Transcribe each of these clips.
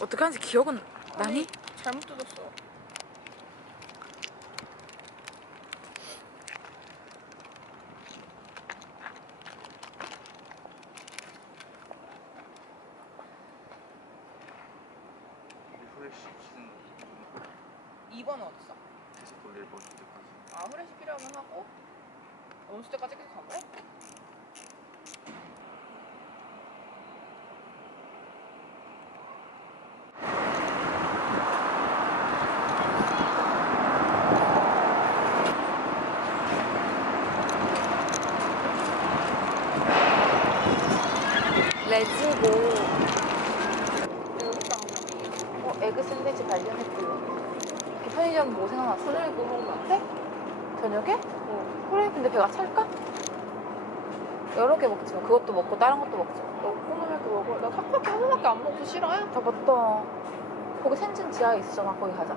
어떻게 하는지 기억은 나니? 잘못 뜯었어. 후레쉬 키는 2번은 어딨어? 계속 돌릴 번 때까지 아, 후레쉬 필요하면 하고 온수 때까지 계속 가보 래? 레즈고 어, 에그 샌드위치 발견했고요. 이렇게 편의점 뭐 생각났어? 저녁에 뭐 먹으면 안 돼? 저녁에? 어. 그래, 근데 배가 찰까? 여러 개 먹지 마. 그것도 먹고 다른 것도 먹자. 너 오코노미야키 먹어. 나 타코야키 하나밖에 안 먹고 싫어해? 아, 맞다. 거기 센진 지하에 있었잖아. 거기 가자.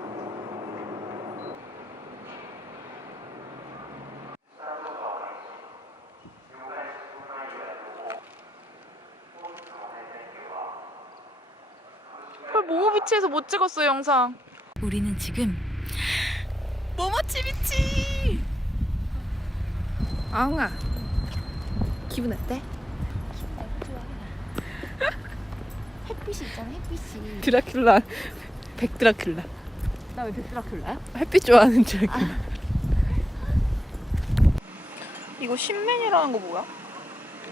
헐, 모모비치에서 못 찍었어, 영상. 우리는 지금 모모치 비치! 아웅아. 기분 어때? 햇빛이 있잖아, 햇빛이. 드라큘라. 백드라큘라. 나왜 백드라큘라야? 햇빛 좋아하는 드라큘라. 이거 신메뉴라는 거 뭐야?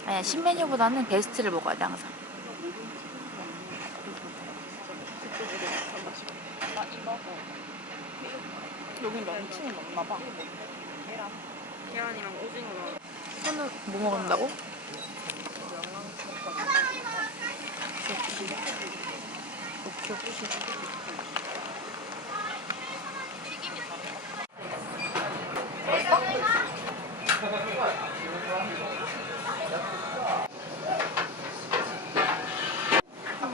아니야, 신메뉴보다는 베스트를 먹어야 돼, 항상. 여긴 런칭이 없나 봐. 계란이랑 오징어랑. 손은 뭐 먹는다고? 맛있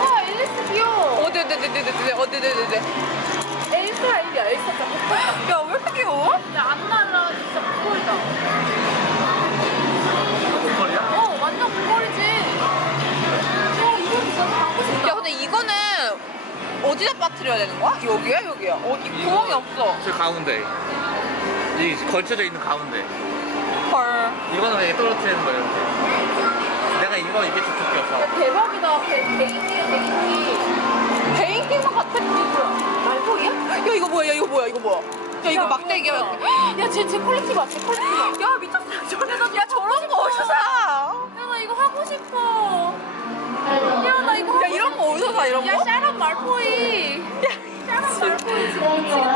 와, 앨리스 귀여워. 어디, 어디, 어디, 어디, 어디, 어디, 어디, 어디. 엘사 아니야, 엘사 복걸이다. 야, 왜 이렇게 귀여워? 야, 안 날라, 진짜 복걸이다. 목걸이야? 어, 완전 복걸이지. 어, 이거 진짜 갖고 싶다. 야, 근데 이거는 어디다 빠뜨려야 되는 거야? 여기야, 여기야? 어디 구멍이 없어. 저 가운데 이 걸쳐져 있는 가운데 헐. 이거는 그냥 떨어뜨리는 거예요. 내가 이거 이게 주특기여서 대박이다. 배, 베이킹이야, 베이킹. 베인킹만 같아. 말벌이야? 야, 이거 뭐야, 야, 이거 뭐야, 이거 뭐야. 야, 이거 막대기야. 야, 쟤, 쟤 퀄리티 봐, 쟤 퀄리티 봐. 야, 미쳤어. 저래서, 야, 저런 거 어디서 사? 야, 나 이거 하고 싶어. 야, 나 이거 야, 이런 거 어디서 사, 이런 야, 거? 샤론 말포이. 야, 샤론 말포이.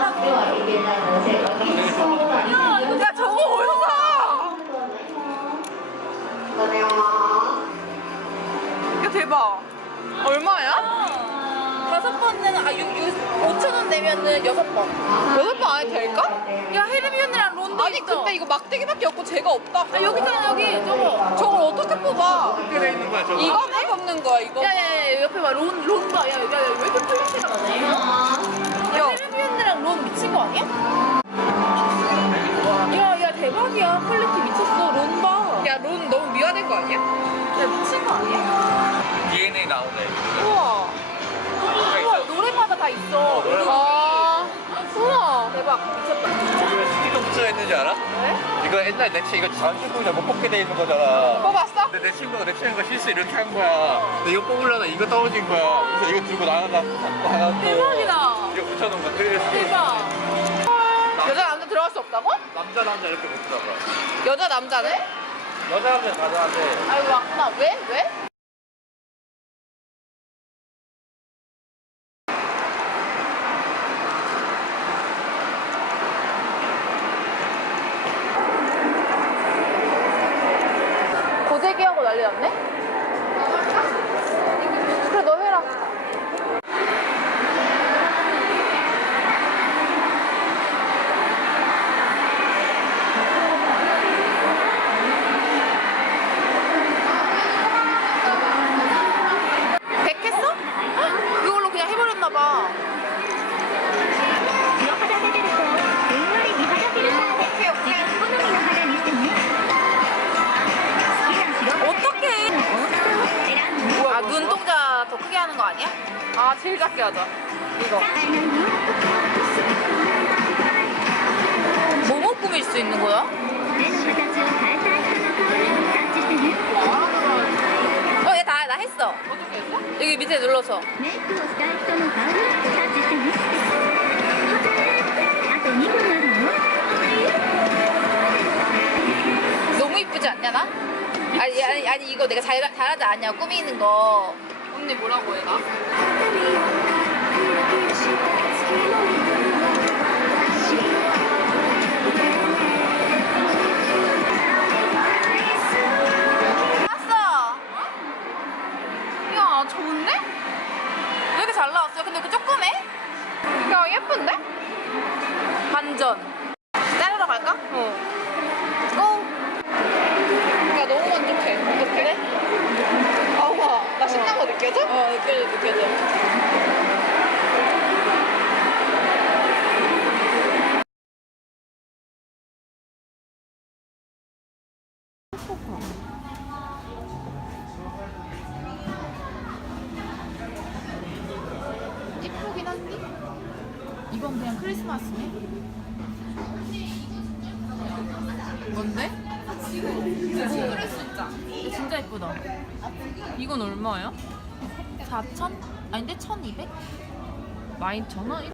5천 원 내면은 여섯 번. 여섯 번 안에 될까? 야, 헤르미온이랑 론도 아니, 있어. 근데 이거 막대기밖에 없고 제가 없다. 아, 여기 있잖아, 여기. 저거. 저걸 어떻게 뽑아? 이렇게 돼 있는 거야 저거 이거만 뽑는 거야, 이거. 야, 야, 야, 옆에 봐. 론, 론 봐. 야, 야, 야, 왜 이렇게 퀄리티 이거 옛날 내 친, 이거 전신구자 못 뽑게 돼 있는 거잖아 뽑았어? 근데 내 친구가 내 친구가 실수 이렇게 한 거야 근데 이거 뽑으려다 이거 떨어진 거야 그래서 이거 들고 나가다 잡고 하나 또 대박이다. 이거 붙여놓은 거야 그래서 대박. 여자, 남자 들어갈 수 없다고? 남자 남자 이렇게 못 들어가 여자, 남자는? 여자 남자 가자한데 아이고, 왔구나. 왜? 왜? 아니야? 아 제일 작게 하자 이거 뭐뭐 꾸밀 수 있는 거야? 어, 얘 다, 나 했어. 어떻게 여기 밑에 눌러서. 너무 이쁘지 않냐, 나? 아니, 아니, 아니, 이거 내가 잘, 잘하지 않냐, 꾸미는 거. 언니 뭐라고 해 나? 크리스마스네? 뭔데? 드레스 진짜 진짜 예쁘다 이건 얼마야? 4천? 아닌데 1200? 12,000원?